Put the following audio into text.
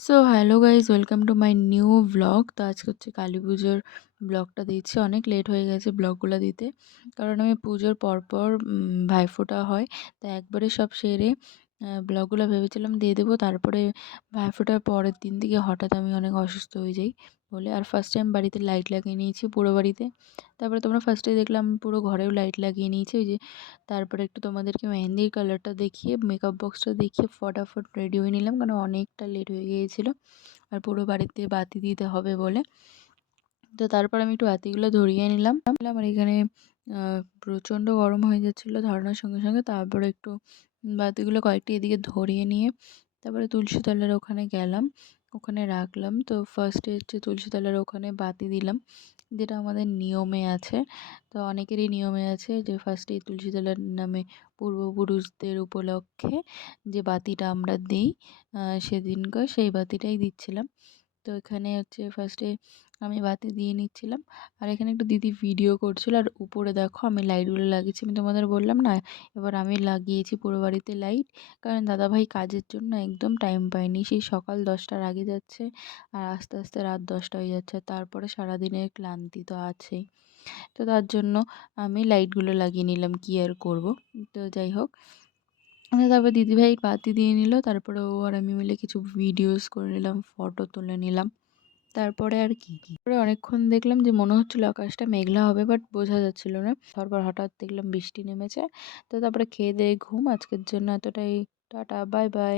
So hello guys, welcome to my new blog. তো আজকে হচ্ছে কালী পুজোর ব্লগটা দিচ্ছি। অনেক লেট হয়ে গেছে ব্লগগুলো দিতে, কারণ আমি পুজোর পরপর ভাইফোঁটা হয়, তাই একবারে সব সেরে ব্লগগুলো ভেবেছিলাম দিয়ে দেবো। তারপরে ভাইফোঁটার পরের দিন থেকে হঠাৎ আমি অনেক অসুস্থ হয়ে যাই বলে, আর ফার্স্ট টাইম বাড়িতে লাইট লাগিয়ে নিয়েছি পুরো বাড়িতে। তারপরে তোমরা ফার্স্টেই দেখলাম পুরো ঘরেও লাইট লাগিয়ে নিয়েছি ওই যে। তারপরে একটু তোমাদেরকে মেহেন্দির কালারটা দেখিয়ে, মেকআপ বক্সটা দেখিয়ে ফটাফট রেডি হয়ে নিলাম, কারণ অনেকটা লেট হয়ে গিয়েছিলো আর পুরো বাড়িতে বাতি দিতে হবে বলে। তো তারপর আমি একটু বাতিগুলো ধরিয়ে নিলাম। আর এখানে প্রচণ্ড গরম হয়ে যাচ্ছিলো ধরানোর সঙ্গে সঙ্গে। তারপরে একটু বাতিগুলো কয়েকটি এদিকে ধরিয়ে নিয়ে তারপরে তুলসী তলার ওখানে গেলাম, ওখানে রাখলাম। তো ফার্স্টে হচ্ছে তুলসী তলার ওখানে বাতি দিলাম, যেটা আমাদের নিয়মে আছে। তো অনেকেরই নিয়মে আছে যে ফার্স্টে তুলসী তলার নামে পূর্বপুরুষদের উপলক্ষে যে বাতিটা আমরা দিই, সেদিনকার সেই বাতিটাই দিচ্ছিলাম। তো এখানে হচ্ছে ফার্স্টে আমি বাতি দিয়ে নিচ্ছিলাম, আর এখানে একটু দিদি ভিডিও করছিল। আর উপরে দেখো আমি লাইটগুলো লাগিয়েছি, আমি তোমাদের বললাম না, এবার আমি লাগিয়েছি পুরো বাড়িতে লাইট, কারণ দাদাভাই কাজের জন্য একদম টাইম পায়নি। সেই সকাল 10টার আগে যাচ্ছে আর আস্তে আস্তে রাত 10টা হয়ে যাচ্ছে, তারপরে সারাদিনের ক্লান্তি তো আছেই। তো তার জন্য আমি লাইটগুলো লাগিয়ে নিলাম, কী আর করবো। তো যাই হোক, তারপর দিদিভাই বাতি দিয়ে নিল, তারপরে ও আর আমি মিলে কিছু ভিডিওস করে নিলাম, ফটো তুলে নিলাম। তারপরে আর কি তারপরে অনেকক্ষণ দেখলাম যে মনে হচ্ছিল আকাশটা মেঘলা হবে, বাট বোঝা যাচ্ছিল না। তারপর হঠাৎ দেখলাম বৃষ্টি নেমেছে। তো তারপরে খেয়ে দেয়ে ঘুম। আজকের জন্য এতটাই। Tata, bye bye.